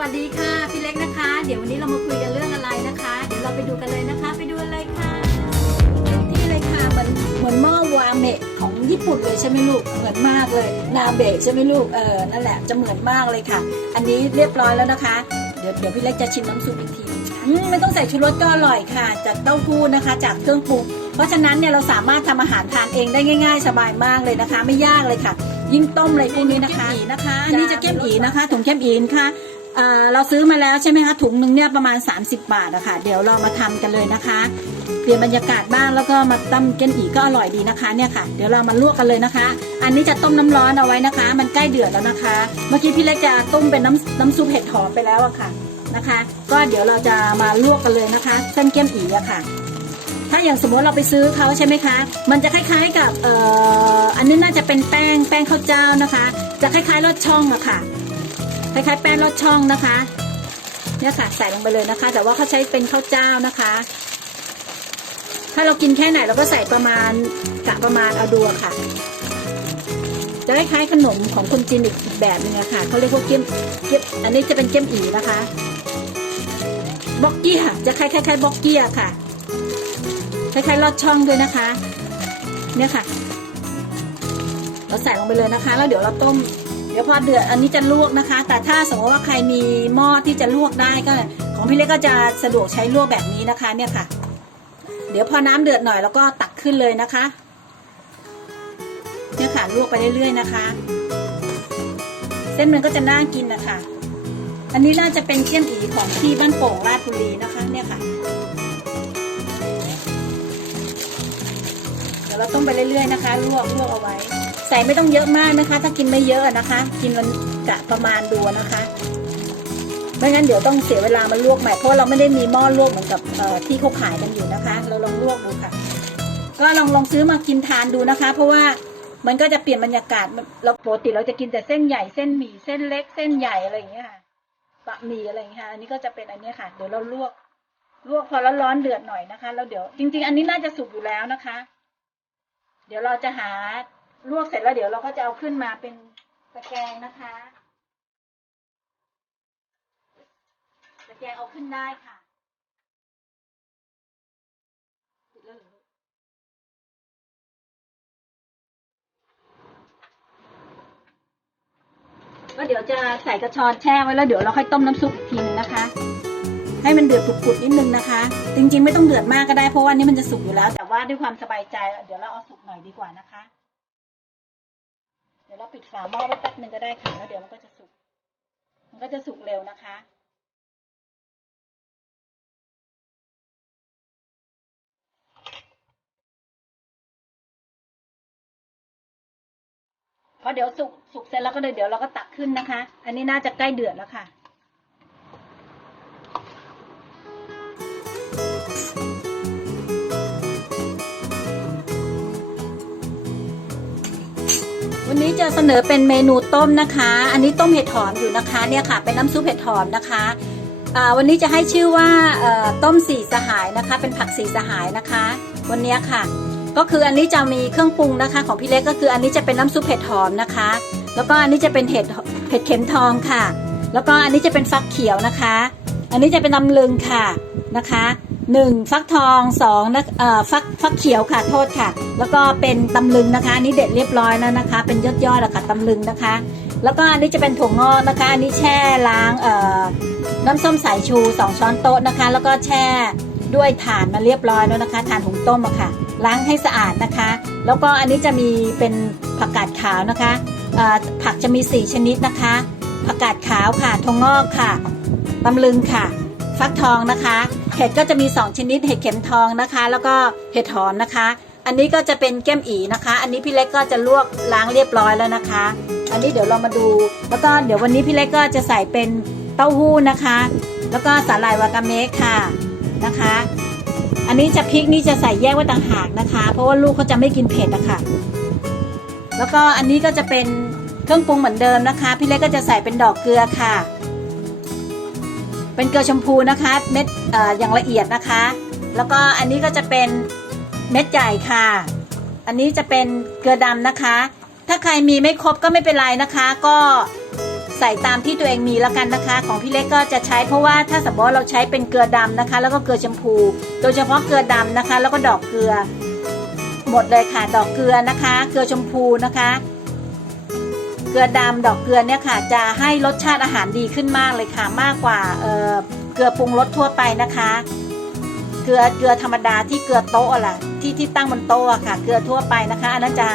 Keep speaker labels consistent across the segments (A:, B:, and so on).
A: วัสดีค่ะพี่เล็กนะคะ เดี๋ยววันนี้เรามาคุยกันเรื่องอะไรนะคะ เดี๋ยวเราไปดูกันเลยนะคะ ไปดูกันเลยค่ะที่เลยค่ะเหมือนเหมือนหม้อวาเมะของญี่ปุ่นเลยใช่ไหมลูกเหมือนมากเลยนาเบะใช่ไหมลูกเออนั่นแหละจะเหมือนมากเลยค่ะ อันนี้เรียบร้อยแล้วนะคะ เดี๋ยวเดี๋ยวพี่เล็กจะชิมน้ำซุปอีกทีอืมไม่ต้องใส่ชูรสก็อร่อยค่ะจากเต้าหู้นะคะ จากเครื่องปรุงเพราะฉะนั้นเนี่ยเราสามารถทำอาหารทานเองได้ง่าย ๆ สบายมากเลยนะคะ ไม่ยากเลยค่ะ ยิ่งต้มอะไรพวกนี้นะคะนะคะอันนี้จะเก้มอีนะคะถุงเก้มอีนะคะ เราซื้อมาแล้วใช่ไหมคะถุงหนึ่งเนี่ยประมาณ 30 บาทอะค่ะเดี๋ยวเรามาทำกันเลยนะคะ เปลี่ยนบรรยากาศบ้างแล้วก็มาต้มเก้มอีก็อร่อยดีนะคะเนี่ยค่ะ เดี๋ยวเรามาลวกกันเลยนะคะ อันนี้จะต้มน้ำร้อนเอาไว้นะคะ มันใกล้เดือดแล้วนะคะ เมื่อกี้พี่เล็กจะต้มเป็นน้ำน้ำซุปเห็ดหอมไปแล้วอะค่ะนะคะ ก็เดี๋ยวเราจะมาลวกกันเลยนะคะเส้นเก้มอีอะค่ะ ถ้าอย่างสมมติเราไปซื้อเขาใช่ไหมคะ มันจะคล้ายๆกับเอ่ออันนี้น่าจะเป็นแป้งแป้งข้าวเจ้านะคะ จะคล้ายๆรสช่องอะค่ะ คล้ายๆแป้งรสช่องนะคะ เนี่ยค่ะใส่ลงไปเลยนะคะ แต่ว่าเขาใช้เป็นข้าวเจ้านะคะ ถ้าเรากินแค่ไหนเราก็ใส่ประมาณกะประมาณเอาดูค่ะ จะคล้ายๆขนมของคนจีนอีกแบบหนึงอะค่ะเขาเรียกว่าเกี๊ยมเกี๊ยมอันนี้จะเป็นเกี๊ยมอีนะคะบ็อกเกี้ยจะคล้ายๆๆบ็อกเกี้ยค่ะคล้ายๆลอดช่องด้วยนะคะ เนี่ยค่ะ เราใส่ลงไปเลยนะคะ แล้วเดี๋ยวเราต้ม ดี๋ยวพอเดือดอันนี้จะลวกนะคะ แต่ถ้าสมมติว่าใครมีหม้อที่จะลวกได้ก็ ของพี่เล็กก็จะสะดวกใช้ลวกแบบนี้นะคะเนี่ยค่ะ เดี๋ยวพอน้ำเดือดหน่อยแล้วก็ตักขึ้นเลยนะคะเนี่ยค่ะลวกไปเรื่อยๆนะคะ เส้นมันก็จะน่ากินนะคะ อันนี้น่าจะเป็นเชี่ยมอีของที่บ้านโป่งราชบุรีนะคะ เนี่ยค่ะเดี๋ยวเราต้มไปเรื่อยๆนะคะลวกลวกเอาไว้ ใส่ไม่ต้องเยอะมากนะคะ ถ้ากินไม่เยอะนะคะ กินมันกะประมาณดูนะคะไม่งั้นเดี๋ยวต้องเสียเวลามาลวกใหม่เพราะเราไม่ได้มีหม้อลวกเหมือนกับที่เขาขายกันอยู่นะคะ เราลองลวกดูค่ะ ก็ลองลองซื้อมากินทานดูนะคะ เพราะว่ามันก็จะเปลี่ยนบรรยากาศเราปกติเราจะกินแต่เส้นใหญ่เส้นหมี่เส้นเล็กเส้นใหญ่อะไรอย่างเงี้ยค่ะบะหมี่อะไรอย่างเงี้ยค่ะอันนี้ก็จะเป็นอันเนี้ยค่ะ เดี๋ยวเราลวกลวกพอร้อนๆเดือดหน่อยนะคะ แล้วเดี๋ยวจริง ๆ อันนี้น่าจะสุกอยู่แล้วนะคะ เดี๋ยวเราจะหา ลวกเสร็จแล้วเดี๋ยวเราก็จะเอาขึ้นมาเป็นตะแกรงนะคะตะแกรงเอาขึ้นได้ค่ะวเหรอลูกก็เดี๋ยวจะใส่กระชอนแช่ไว้แล้วเดี๋ยวเราค่อยต้มน้ำซุปอีกทีนึงนะคะให้มันเดือดปุดๆนิดนึงนะคะ จริงๆ ไม่ต้องเดือดมากก็ได้เพราะว่านี่มันจะสุกอยู่แล้ว แต่ว่าด้วยความสบายใจ เดี๋ยวเราเอาสุกหน่อยดีกว่านะคะ เดี๋ยวเราปิดฝาหม้อไว้แป๊บนึงก็ได้ค่ะแล้วเดี๋ยวมันก็จะสุก มันก็จะสุกเร็วนะคะ พอเดี๋ยวสุกสุกเสร็จแล้วก็เลยเดี๋ยวเราก็ตักขึ้นนะคะ อันนี้น่าจะใกล้เดือดแล้วค่ะ วันนี้จะเสนอเป็นเมนูต้มนะคะ อันนี้ต้มเห็ดหอมอยู่นะคะเนี่ยค่ะ เป็นน้ำซุปเห็ดหอมนะคะ วันนี้จะให้ชื่อว่าต้มสีสหายนะคะ เป็นผักสีสหายนะคะ วันนี้ค่ะ ก็คืออันนี้จะมีเครื่องปรุงนะคะ ของพี่เล็กก็คืออันนี้จะเป็นน้ำซุปเห็ดหอมนะคะ แล้วก็อันนี้จะเป็นเห็ดเห็ดเข็มทองค่ะ แล้วก็อันนี้จะเป็นฟักเขียวนะคะ อันนี้จะเป็นตำลึงค่ะนะคะ หนึ่งฟักทองสองนะเอ่อฟักฟักเขียวค่ะโทษค่ะ แล้วก็เป็นตำลึงนะคะอันนี้เด็ดเรียบร้อยแล้วนะคะ เป็นยอดยอดๆอะค่ะตำลึงนะคะ แล้วก็อันนี้จะเป็นถั่วงอกนะคะอันนี้แช่ล้างเอ่อน้ำส้มสายชูสองช้อนโต๊ะนะคะ แล้วก็แช่ด้วยถ่านมาเรียบร้อยแล้วนะคะถ่านหุงต้มอะค่ะ ล้างให้สะอาดนะคะ แล้วก็อันนี้จะมีเป็นผักกาดขาวนะคะเอ่อผักจะมี 4 ชนิดนะคะ ผักกาดขาวค่ะถั่วงอกค่ะตำลึงค่ะ ฟักทองนะคะ เห็ดก็จะมี 2 ชนิดเห็ดเข็มทองนะคะ แล้วก็เห็ดหอมนะคะ อันนี้ก็จะเป็นแก้มอีนะคะ อันนี้พี่เล็กก็จะลวกล้างเรียบร้อยแล้วนะคะ อันนี้เดี๋ยวเรามาดู แล้วก็เดี๋ยววันนี้พี่เล็กก็จะใส่เป็นเต้าหู้นะคะ แล้วก็สาหร่ายวากาเมะค่ะนะคะ อันนี้จะพริกนี่จะใส่แยกไว้ต่างหากนะคะ เพราะว่าลูกเขาจะไม่กินเผ็ดอะค่ะแล้วก็อันนี้ก็จะเป็นเครื่องปรุงเหมือนเดิมนะคะ พี่เล็กก็จะใส่เป็นดอกเกลือค่ะ เป็นเกลือชมพูนะคะเม็ดออย่างละเอียดนะคะ แล้วก็อันนี้ก็จะเป็นเม็ดใหญ่ค่ะ อันนี้จะเป็นเกลือดำนะคะ ถ้าใครมีไม่ครบก็ไม่เป็นไรนะคะ ก็ใส่ตามที่ตัวเองมีแล้วกันนะคะ ของพี่เล็กก็จะใช้เพราะว่าถ้าสมมติเราใช้เป็นเกลือดำนะคะ แล้วก็เกลือชมพู โดยเฉพาะเกลือดำนะคะ แล้วก็ดอกเกลือ หมดเลยค่ะดอกเกลือนะคะ เกลือชมพูนะคะ ลือดำดอกเกลือเนี่ยค่ะ จะให้รสชาติอาหารดีขึ้นมากเลยค่ะ มากกว่าเเกลือปรุงรสทั่วไปนะคะ เกลือเกลือธรรมดาที่เกลือโต๊ะอะล่ะที่ที่ตั้งบนโต๊ะอะค่ะ เกลือทั่วไปนะคะ อันนั้นจะ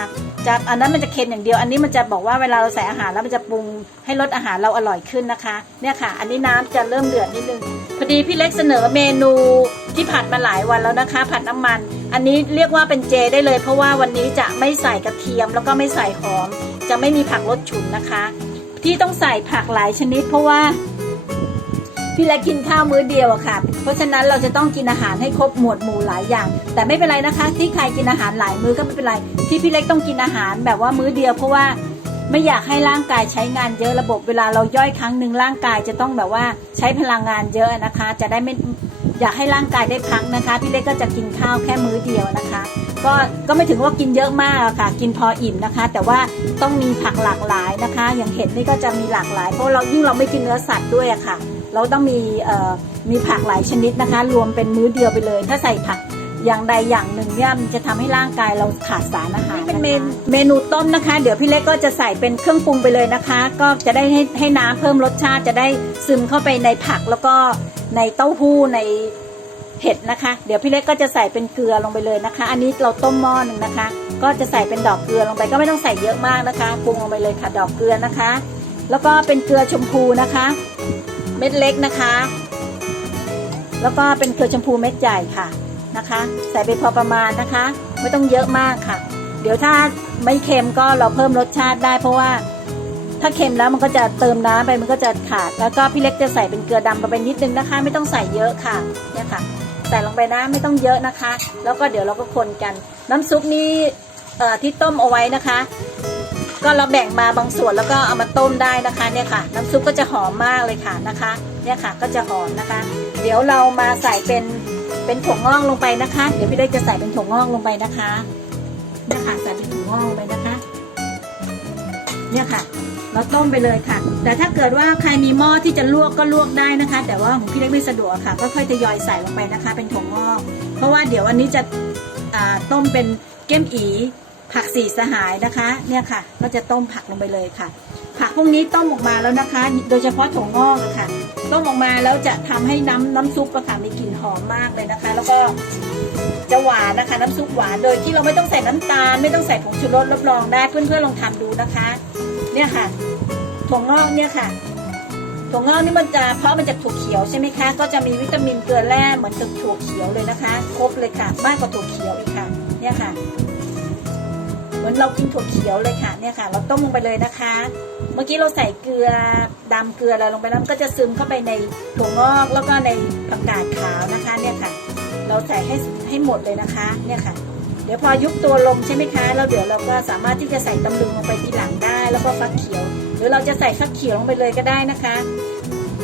A: จะอันนั้นมันจะเค็มอย่างเดียว อันนี้มันจะบอกว่าเวลาเราใส่อาหารแล้วมันจะปรุงให้รสอาหารเราอร่อยขึ้นนะคะ เนี่ยค่ะ อันนี้น้ำจะเริ่มเดือดนิดนึงพอดีพี่เล็กเสนอเมนูที่ผัดมาหลายวันแล้วนะคะ ผัดน้ำมัน อันนี้เรียกว่าเป็นเจได้เลย เพราะว่าวันนี้จะไม่ใส่กระเทียมแล้วก็ไม่ใส่หอม จะไม่มีผักรสฉุนนะคะ ที่ต้องใส่ผักหลายชนิด เพราะว่าพี่เล็กกินข้าวมื้อเดียวอะค่ะ เพราะฉะนั้นเราจะต้องกินอาหารให้ครบหมวดหมู่หลายอย่าง แต่ไม่เป็นไรนะคะ ที่ใครกินอาหารหลายมื้อก็ไม่เป็นไร ที่พี่เล็กต้องกินอาหารแบบว่ามื้อเดียว เพราะว่าไม่อยากให้ร่างกายใช้งานเยอะระบบเวลาเราย่อยครั้งหนึ่งร่างกายจะต้องแบบว่าใช้พลังงานเยอะนะคะ จะได้ไม่ อยากให้ร่างกายได้พักนะคะ พี่เล็กก็จะกินข้าวแค่มื้อเดียวนะคะ ก็ก็ไม่ถึงว่ากินเยอะมากอะค่ะ กินพออิ่มนะคะ แต่ว่าต้องมีผักหลากหลายนะคะ อย่างเห็ดนี่ก็จะมีหลากหลาย เพราะเรายิ่งเราไม่กินเนื้อสัตว์ด้วยอะค่ะ เราต้องมีเอ่อมีผักหลายชนิดนะคะ รวมเป็นมื้อเดียวไปเลย ถ้าใส่ผักอย่างใดอย่างหนึ่งเนี่ยมันจะทำให้ร่างกายเราขาดสารอาหารนี่เป็นเมนเมนูต้มนะคะ เดี๋ยวพี่เล็กก็จะใส่เป็นเครื่องปรุงไปเลยนะคะ ก็จะได้ให้ให้น้ำเพิ่มรสชาติจะได้ซึมเข้าไปในผักแล้วก็ ในเต้าหู้ในเห็ดนะคะ เดี๋ยวพี่เล็กก็จะใส่เป็นเกลือลงไปเลยนะคะ อันนี้เราต้มหม้อหนึ่งนะคะ ก็จะใส่เป็นดอกเกลือลงไปก็ไม่ต้องใส่เยอะมากนะคะปรุงลงไปเลยค่ะดอกเกลือนะคะ แล้วก็เป็นเกลือชมพูนะคะ เม็ดเล็กนะคะ แล้วก็เป็นเกลือชมพูเม็ดใหญ่ค่ะนะคะ ใส่ไปพอประมาณนะคะ ไม่ต้องเยอะมากค่ะ เดี๋ยวถ้าไม่เค็มก็เราเพิ่มรสชาติได้เพราะว่า ถ้าเค็มแล้วมันก็จะเติมน้ำไปมันก็จะขาด แล้วก็พี่เล็กจะใส่เป็นเกลือดำลงไปนิดนึงนะคะ ไม่ต้องใส่เยอะค่ะเนี่ยค่ะใส่ลงไปนะไม่ต้องเยอะนะคะ แล้วก็เดี๋ยวเราก็คนกัน น้ำซุปนี่ที่ต้มเอาไว้นะคะ ก็เราแบ่งมาบางส่วนแล้วก็เอามาต้มได้นะคะเนี่ยค่ะ น้ำซุปก็จะหอมมากเลยค่ะนะคะ เนี่ยค่ะก็จะหอมนะคะ เดี๋ยวเรามาใส่เป็นเป็นถั่วงอกลงไปนะคะ เดี๋ยวพี่เล็กจะใส่เป็นถั่วงอกลงไปนะคะเนี่ยค่ะใส่เป็นถั่วงอกลงไปนะคะ เนี่ยค่ะ เราต้มไปเลยค่ะ แต่ถ้าเกิดว่าใครมีหม้อที่จะลวกก็ลวกได้นะคะ แต่ว่าของพี่เล็กไม่สะดวกค่ะ ก็ค่อยทยอยใส่ลงไปนะคะ เป็นถั่วงอกเพราะว่าเดี๋ยวอันนี้จะต้มเป็นเก้มอีผักสีสหายนะคะ เนี่ยค่ะ ก็จะต้มผักลงไปเลยค่ะ ผักพวกนี้ต้มออกมาแล้วนะคะ โดยเฉพาะถั่วงอกอะค่ะ ต้มออกมาแล้วจะทำให้น้ำน้ำซุปอะค่ะมีกลิ่นหอมมากเลยนะคะ แล้วก็จะหวานนะคะ น้ำซุปหวานโดยที่เราไม่ต้องใส่น้ำตาล ไม่ต้องใส่ผงชูรสรับรองได้เพื่อนๆลองทำดูนะคะ เนี่ยค่ะถั่วงอกเนี่ยค่ะถั่วงอกนี่มันจะเพราะมันจะถั่วเขียวใช่ไหมคะ ก็จะมีวิตามินเกลือแร่เหมือนกับถั่วเขียวเลยนะคะ ครบเลยค่ะมากกว่าถั่วเขียวอีกค่ะ เนี่ยค่ะ เหมือนเรากินถั่วเขียวเลยค่ะเนี่ยค่ะ เราต้มลงไปเลยนะคะ เมื่อกี้เราใส่เกลือดำเกลืออะไรลงไปแล้วก็จะซึมเข้าไปในถั่วงอกแล้วก็ในผักกาดขาวนะคะ เนี่ยค่ะ เราใส่ให้ให้หมดเลยนะคะ เนี่ยค่ะ เดี๋ยวพอยุบตัวลงใช่ไหมคะแล้วเดี๋ยวเราก็สามารถที่จะใส่ตำลึงลงไปทีหลังได้ แล้วก็ฟักเขียว หรือเราจะใส่ฟักเขียวลงไปเลยก็ได้นะคะ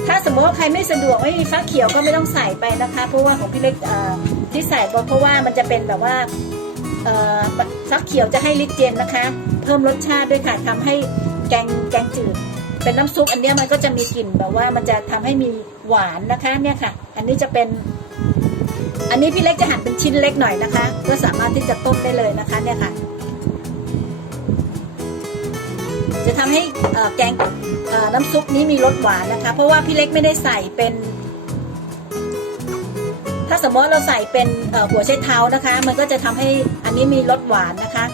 A: ถ้าสมมติว่าใครไม่สะดวกไม่มีฟักเขียวก็ไม่ต้องใส่ไปนะคะ เพราะว่าของพี่เล็กที่ใส่เพราะว่ามันจะเป็นแบบว่าฟักเขียวจะให้ลิเจนนะคะ เพิ่มรสชาติด้วยค่ะทำให้แกงแกงจืดเป็นน้ำซุปอันนี้มันก็จะมีกลิ่นแบบว่ามันจะทำให้มีหวานนะคะเนี่ยค่ะ อันนี้จะเป็นอันนี้พี่เล็กจะหั่นเป็นชิ้นเล็กหน่อยนะคะ ก็สามารถที่จะต้มได้เลยนะคะเนี่ยค่ะ ทำให้แกงน้ำซุปนี้มีรสหวานนะคะ เพราะว่าพี่เล็กไม่ได้ใส่เป็น ถ้าสมมติเราใส่เป็นหัวไชเท้านะคะ มันก็จะทำให้อันนี้มีรสหวานนะคะ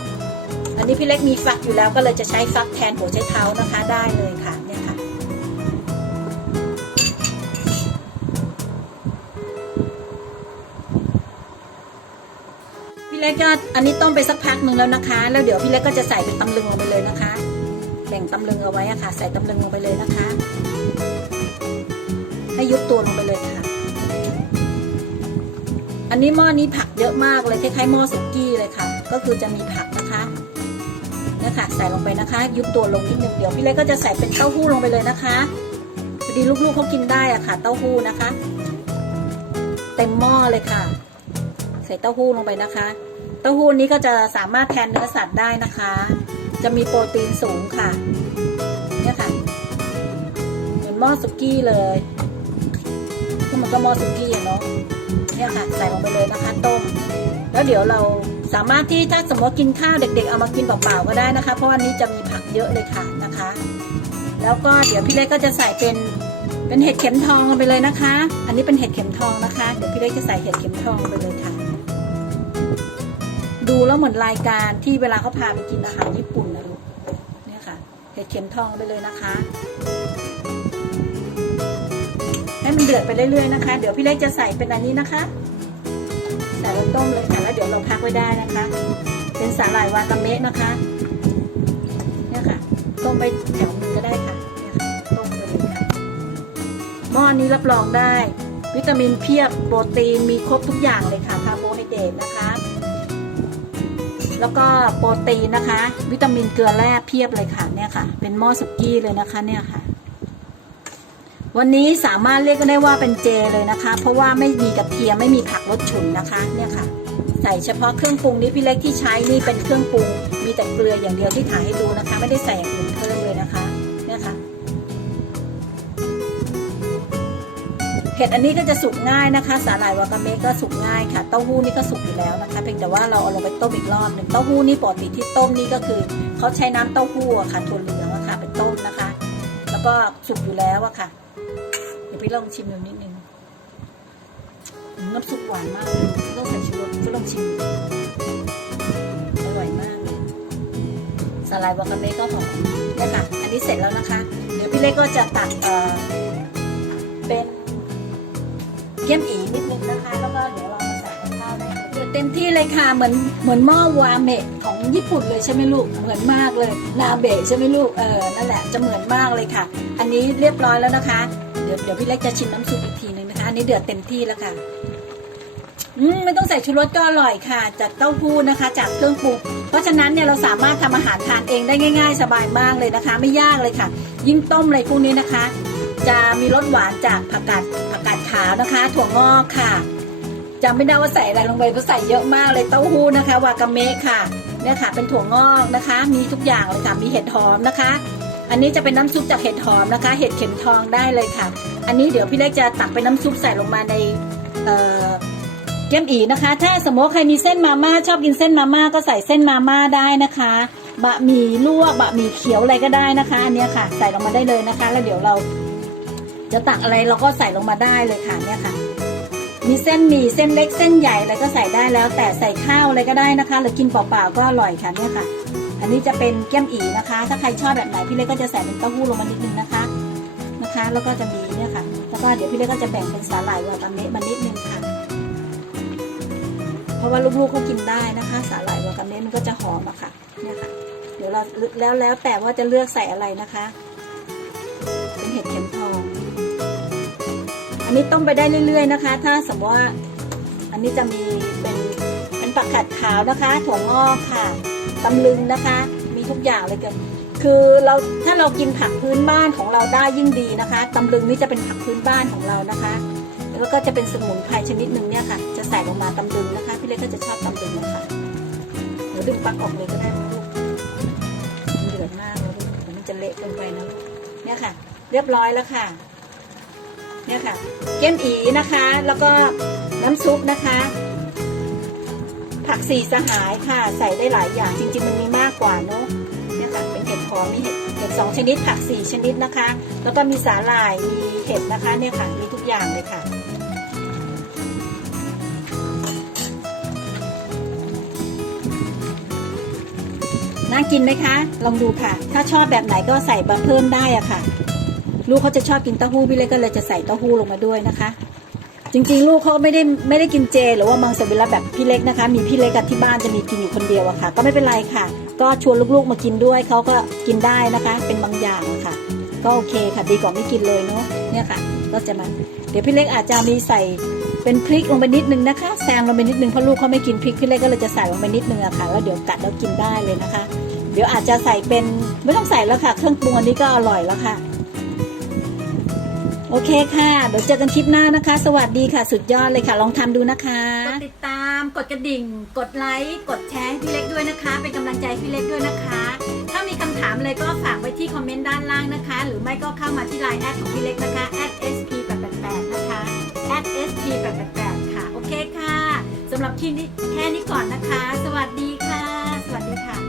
A: อันนี้พี่เล็กมีฟักอยู่แล้วก็เลยจะใช้ฟักแทนหัวไชเท้านะคะได้เลยค่ะเนี่ยค่ะ พี่เล็กก็อันนี้ต้มไปสักพักหนึ่งแล้วนะคะ แล้วเดี๋ยวพี่เล็กก็จะใส่เป็นตำลึงลงไปเลยนะคะ แบ่งตำลึงเอาไว้ค่ะ ใส่ตำลึงลงไปเลยนะคะ ให้ยุบตัวลงไปเลยค่ะ อันนี้หม้อนี้ผักเยอะมากเลยคล้ายๆหม้อสุกี้เลยค่ะ ก็คือจะมีผักนะคะเนี่ยค่ะใส่ลงไปนะคะ ยุบตัวลงนิดนึงเดี๋ยวพี่เล็กก็จะใส่เป็นเต้าหู้ลงไปเลยนะคะพอดีลูกๆเขากินได้อะค่ะ เต้าหู้นะคะ เต็มหม้อเลยค่ะ ใส่เต้าหู้ลงไปนะคะ เต้าหู้นี้ก็จะสามารถแทนเนื้อสัตว์ได้นะคะ จะมีโปรตีนสูงค่ะ ม้อสุกี้เลยก็มันก็หม้อสุกี้เนาะเนี่ยค่ะใส่ลงไปเลยนะคะต้มแล้วเดี๋ยวเราสามารถที่ถ้าสมมติว่ากินข้าวเด็ก ๆ เอามากินเปล่าๆก็ได้นะคะ เพราะวันนี้จะมีผักเยอะเลยค่ะนะคะ แล้วก็เดี๋ยวพี่เล็กก็จะใส่เป็นเป็นเห็ดเข็มทองลงไปเลยนะคะ อันนี้เป็นเห็ดเข็มทองนะคะ เดี๋ยวพี่เล็กจะใส่เห็ดเข็มทองไปเลยค่ะ ดูแล้วเหมือนรายการที่เวลาเขาพาไปกินอาหารญี่ปุ่นนะลูกเนี่ยค่ะ เห็ดเข็มทองไปเลยนะคะ มันเดือดไปเรื่อยๆนะคะ เดี๋ยวพี่เล็กจะใส่เป็นอันนี้นะคะใส่ลงต้มเลยค่ะแล้วเดี๋ยวเราพักไว้ได้นะคะ เป็นสาหร่ายวากาเมะนะคะเนี่ยค่ะต้มไปแถวนึงก็ได้ค่ะเนี่ยค่ะต้มไปเลยค่ะหม้อนี้รับรองได้ วิตามินเพียบโปรตีนมีครบทุกอย่างเลยค่ะคาร์โบไฮเดรตนะคะ แล้วก็โปรตีนนะคะ วิตามินเกลือแร่เพียบเลยค่ะเนี่ยค่ะ เป็นหม้อสุกี้เลยนะคะเนี่ยค่ะ วันนี้สามารถเรียกได้ว่าเป็นเจเลยนะคะ เพราะว่าไม่มีกระเทียมไม่มีผักรสฉุนนะคะเนี่ยค่ะใส่เฉพาะเครื่องปรุงนี้พี่เล็กที่ใช้นี่เป็นเครื่องปรุง มีแต่เกลืออย่างเดียวที่ถ่ายให้ดูนะคะ ไม่ได้ใส่อย่างอื่นเพิ่มเลยนะคะเนี่ยค่ะเห็ดอันนี้ก็จะสุกง่ายนะคะ สาหร่ายวากาเมะก็สุกง่ายค่ะเต้าหู้นี่ก็สุกอยู่แล้วนะคะ เพียงแต่ว่าเราเอาลงไปต้มอีกรอบหนึ่งเต้าหู้นี่ปกติที่ต้มนี่ก็คือเขาใช้น้ำเต้าหู้อะค่ะถั่วเหลืองอะค่ะเป็นต้มนะคะ แล้วก็สุกอยู่แล้วอะค่ะ เดี๋ยวพี่ลองชิมดูนิดนึงน้ำซุปหวานมากเลยต้องใส่ชูรสก็ลองชิมอร่อยมากเลยสาหร่ายวากาเมก็หอมเนี่ยค่ะ อันนี้เสร็จแล้วนะคะ เดี๋ยวพี่เล็กก็จะตักเอ่อเป็นเกี๊ยมอีนิดนึงนะคะ แล้วก็เดี๋ยวเรามาใส่ข้าวได้เลยเดือดเต็มที่เลยค่ะ เหมือนเหมือนหม้อวาเมะของญี่ปุ่นเลยใช่ไหมลูก เหมือนมากเลย นาเบะใช่ไหมลูก เออ นั่นแหละ จะเหมือนมากเลยค่ะ อันนี้เรียบร้อยแล้วนะคะ ดี๋ยวเดี๋ยวพี่เล็กจะชิมน้ำซุปอีกทีนึงนะคะอันนี้เดือดเต็มที่แล้วค่ะอืมไม่ต้องใส่ชูรสก็อร่อยค่ะ จากเต้าหู้นะคะ จากเครื่องปรุงเพราะฉะนั้นเนี่ยเราสามารถทำอาหารทานเองได้ง่าย ๆ สบายมากเลยนะคะ ไม่ยากเลยค่ะ ยิ่งต้มอะไรพวกนี้นะคะ จะมีรสหวานจากผักกาดผักกาดขาวนะคะ ถั่วงอกค่ะจำไม่ได้ว่าใส่อะไรลงไปเพราะใส่เยอะมากเลยเต้าหู้นะคะ วากาเมะค่ะเนี่ยค่ะ เป็นถั่วงอกนะคะ มีทุกอย่างเลยค่ะมีเห็ดหอมนะคะ อันนี้จะเป็นน้ำซุปจากเห็ดหอมนะคะ เห็ดเข็มทองได้เลยค่ะ อันนี้เดี๋ยวพี่เล็กจะตักเป็นน้ำซุปใส่ลงมาในเกี๊ยมอีนะคะ ถ้าสมมติใครมีเส้นมาม่าชอบกินเส้นมาม่าก็ใส่เส้นมาม่าได้นะคะ บะหมี่ลวกบะหมี่เขียวอะไรก็ได้นะคะ อันนี้ค่ะ ใส่ลงมาได้เลยนะคะ แล้วเดี๋ยวเราจะตักอะไรเราก็ใส่ลงมาได้เลยค่ะเนี่ยค่ะ มีเส้นหมี่เส้นเล็กเส้นใหญ่อะไรก็ใส่ได้แล้ว แต่ใส่ข้าวอะไรก็ได้นะคะ หรือกินเปล่าๆก็อร่อยค่ะเนี่ยค่ะ อันนี้จะเป็นเกี๊ยมอีนะคะ ถ้าใครชอบแบบไหนพี่เล็กก็จะใส่เป็นเต้าหู้ลงมานิดนึงนะคะนะคะ แล้วก็จะมีเนี่ยค่ะแล้วก็เดี๋ยวพี่เล็กก็จะแบ่งเป็นสาหร่ายวาตาเมะมานิดนึงค่ะ เพราะว่าลูกๆเขากินได้นะคะ สาหร่ายวาตาเมะมันก็จะหอมอะค่ะเนี่ยค่ะ เดี๋ยวเราแล้วแล้วแต่ว่าจะเลือกใส่อะไรนะคะ เป็นเห็ดเข็มทอง อันนี้ต้มไปได้เรื่อย ๆนะคะ ถ้าสมมติว่าอันนี้จะมีเป็นเป็นผักขัดขาวนะคะ ถั่วงอกค่ะ ตำลึงนะคะ มีทุกอย่างเลยกัน คือเราถ้าเรากินผักพื้นบ้านของเราได้ยิ่งดีนะคะตำลึงนี่จะเป็นผักพื้นบ้านของเรานะคะ แล้วก็จะเป็นสมุนไพรชนิดหนึ่งเนี่ยค่ะ จะใส่ลงมาตำลึงนะคะ พี่เล็กก็จะชอบตำลึงนะคะเดี๋ยวดึงปลั๊กออกเลยก็ได้ลูกมันเดือดมากเลยมันจะเละเกินไปนะเนี่ยค่ะ เรียบร้อยแล้วค่ะเนี่ยค่ะ เกี๊ยมอีนะคะ แล้วก็น้ำซุปนะคะ ผักสีสหายค่ะ ใส่ได้หลายอย่างจริง ๆ มันมีมากกว่าเนอะเนี่ยค่ะเป็นเห็ดหอมมีเห็ดเห็ดสองชนิดผักสี่ชนิดนะคะ แล้วก็มีสาหร่ายมีเห็ดนะคะเนี่ยค่ะมีทุกอย่างเลยค่ะน่ากินไหมคะ ลองดูค่ะ ถ้าชอบแบบไหนก็ใส่มาเพิ่มได้อะค่ะ ลูกเขาจะชอบกินเต้าหู้พี่เล็กก็เลยจะใส่เต้าหู้ลงมาด้วยนะคะ จริงๆ ลูกเขาไม่ได้ไม่ได้กินเจ หรือว่ามังสวิรัตแบบพี่เล็กนะคะ มีพี่เล็กกับที่บ้านจะมีกินอยู่คนเดียวอะค่ะ ก็ไม่เป็นไรค่ะ ก็ชวนลูกๆมากินด้วยเขาก็กินได้นะคะ เป็นบางอย่างค่ะ ก็โอเคค่ะดีกว่าไม่กินเลยเนาะเนี่ยค่ะ ก็จะมาเดี๋ยวพี่เล็กอาจจะมีใส่เป็นพริกลงไปนิดนึงนะคะแซงลงไปนิดนึงเพราะลูกเขาไม่กินพริกพี่เล็กก็เลยจะใส่ลงไปนิดนึงอะค่ะแล้วเดี๋ยวกัดแล้วกินได้เลยนะคะ เดี๋ยวอาจจะใส่เป็นไม่ต้องใส่แล้วค่ะ เครื่องปรุงอันนี้ก็อร่อยแล้วค่ะ โอเคค่ะ เดี๋ยวเจอกันคลิปหน้านะคะ สวัสดีค่ะ สุดยอดเลยค่ะ ลองทำดูนะคะ กดติดตาม กดกระดิ่ง กดไลค์ กดแชร์ให้พี่เล็กด้วยนะคะ เป็นกำลังใจพี่เล็กด้วยนะคะ ถ้ามีคำถามเลยก็ฝากไว้ที่คอมเมนต์ด้านล่างนะคะ หรือไม่ก็เข้ามาที่ไลน์แอดของพี่เล็กนะคะ sp 8 8 8นะคะ sp 8 8 8ค่ะ โอเคค่ะสำหรับคลิปนี้แค่นี้ก่อนนะคะ สวัสดีค่ะ สวัสดีค่ะ